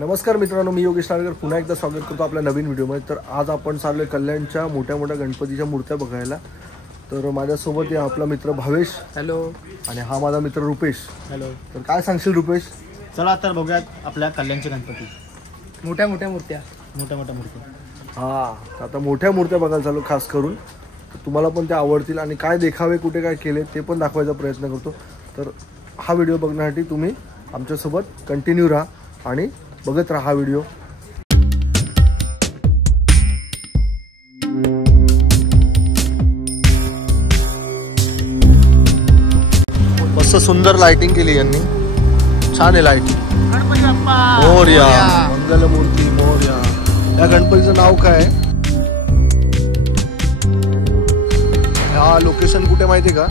नमस्कार मित्रांनो, मी योगेश नारकर पुन्हा एकदा स्वागत करतो आपल्या नवीन व्हिडिओमध्ये। तर आज आपण चाललोय कल्याणच्या मोठ्या मोठ्या गणपतीच्या मूर्त्या बघायला। तर माझ्यासोबत आहे आपला मित्र भावेश, हॅलो, आणि हा माझा मित्र रुपेश, हॅलो। तर काय सांगशील रुपेश? चला तर बघूयात आपल्या कल्याणचे गणपती, मोठ्या मूर्त्या। हां, आता मोठ्या मूर्त्या बघायला चालू खास करून, तर तुम्हाला पण त्या आवडतील आणि काय देखावे कुठे काय केले ते पण दाखवायचा प्रयत्न करतो। तर हा व्हिडिओ बघण्यासाठी तुम्ही आमच्यासोबत कंटिन्यू राहा आणि बघत राहा व्हिडिओ। मस्त सुंदर लाइटिंग केली यांनी, छान आहे लाइटिंग। गणपती बाप्पा मोरया, मंगलमूर्ती मोरया। या गणपतीचं नाव काय? हा लोकेशन कुठे माहिती का?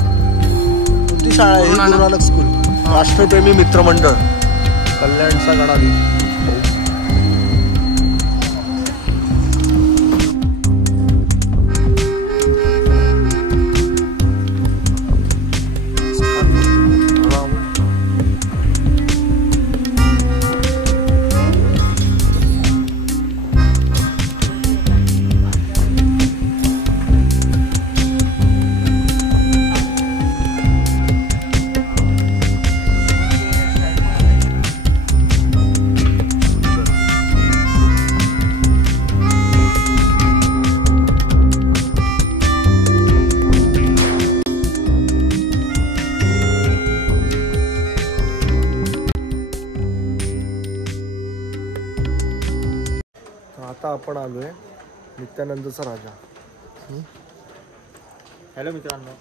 कोणती शाळा आहे? गुरु नानक स्कूल, राष्ट्रप्रेमी मित्रमंडळ, कल्याणचा गणाधीश। आता आपण आलोय नित्यानंदचा राजा। हॅलो मित्रांनो,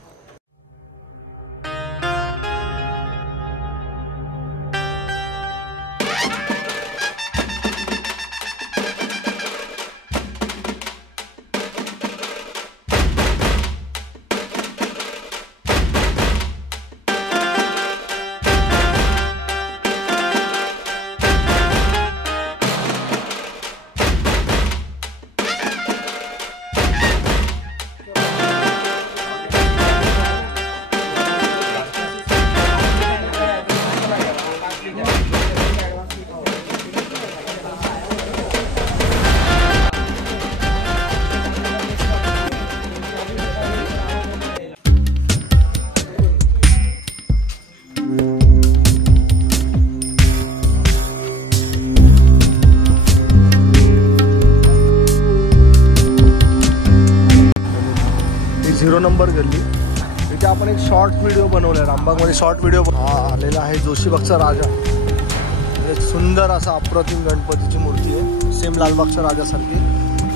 झिरो नंबर गल्ली, इथे आपण एक शॉर्ट व्हिडिओ बनवलाय। रामबागमध्ये शॉर्ट व्हिडिओ आलेला आहे। जोशीबागचा राजा, एक सुंदर असा अप्रतिम गणपतीची मूर्ती आहे, सेम लालबागच्या राजासारखी।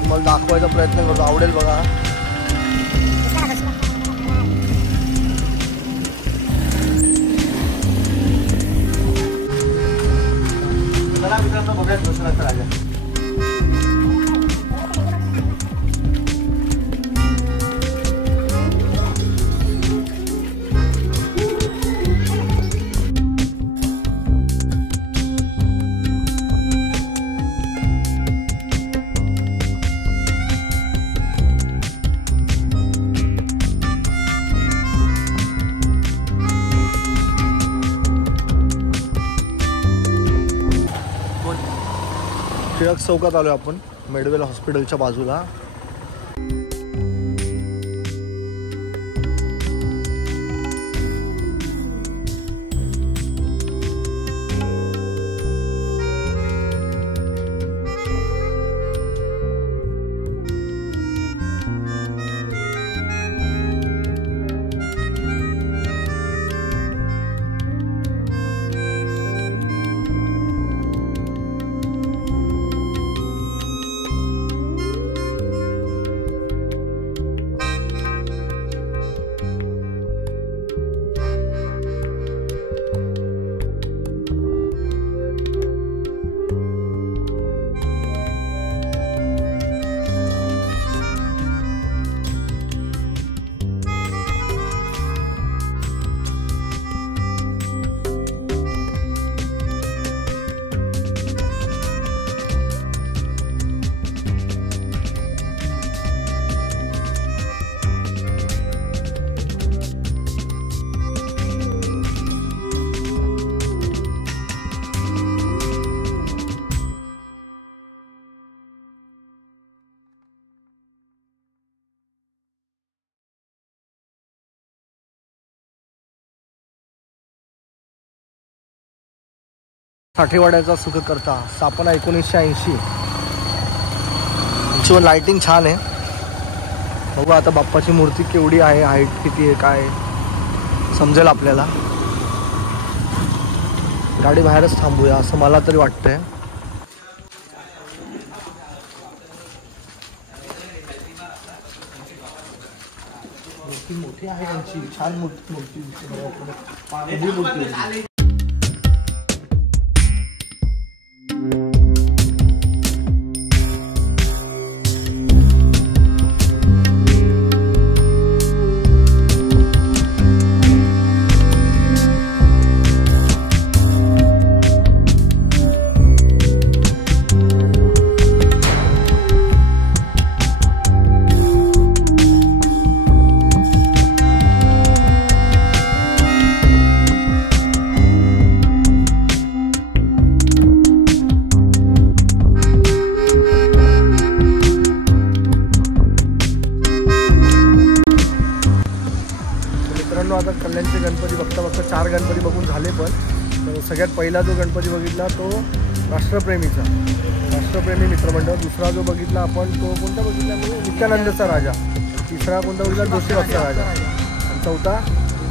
तुम्हाला दाखवायचा प्रयत्न करतो, आवडेल बघा। चला मित्रांनो, बघूयात जोशीबागचा राजा। टिळक चौकात आलो आपण, मेडवेल हॉस्पिटलच्या बाजूला। साठेवाड्याचा सुखकर्ता स्थापना 1980. यांची पण लाइटिंग छान आहे. बघू आता बाप्पाची मूर्ती केवढी आहे, हाईट किती आहे, काय समजेल आपल्याला. गाडी बाहेरच थांबूया असं मला तरी वाटतंय. मूर्ती मोठी आहे यांची, छान मूर्ती मूर्ती. आता कल्याणचे गणपती बघता 4 गणपती बघून झाले. पण तर सगळ्यात पहिला जो गणपती बघितला तो राष्ट्रप्रेमी मित्रमंडळ. दुसरा जो बघितला आपण तो कोणता बघितला, नित्यानंदचा राजा. तिसरा कोणता बघितला, जोशी बक्सचा राजा. आणि चौथा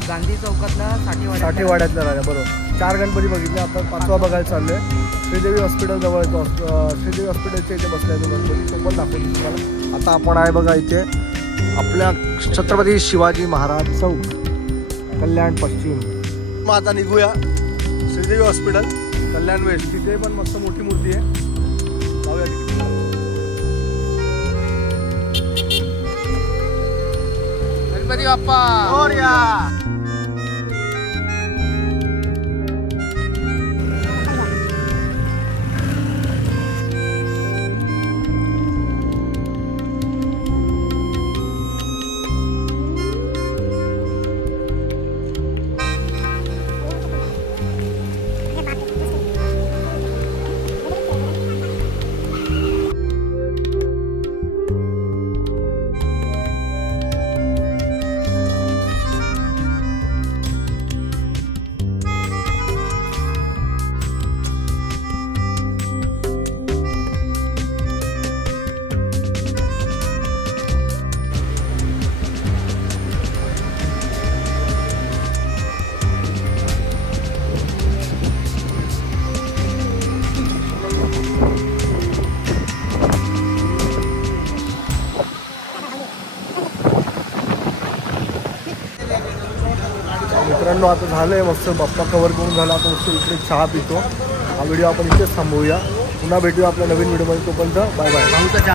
गांधी चौकातला साठेवाड्यातला राजा. बरोबर 4 गणपती बघितले. आता 5वा बघायला चाललोय. श्रीदेवी हॉस्पिटल जवळ येतो, श्रीदेवी हॉस्पिटलच्या इथे बसलाय तो गणपती, तो पण दाखवतो तुम्हाला. आता आपण आहे बघा इथे आपल्या छत्रपती शिवाजी महाराज चौक, कल्याण पश्चिम. मग आता निघूया श्रीदेवी हॉस्पिटल कल्याण वेस्ट. तिथे पण मस्त मोठी मूर्ती आहे, जाऊया तिथे. गणपती बाप्पा मोरया. मित्रांनो आता झालंय मस्त बाप्पा कव्हर करून झाला. आता मस्त इकडे चहा पितो. हा व्हिडिओ आपण इथेच थांबवूया. पुन्हा भेटूया आपल्या नवीन व्हिडिओमध्ये. तोपर्यंत बाय बाय.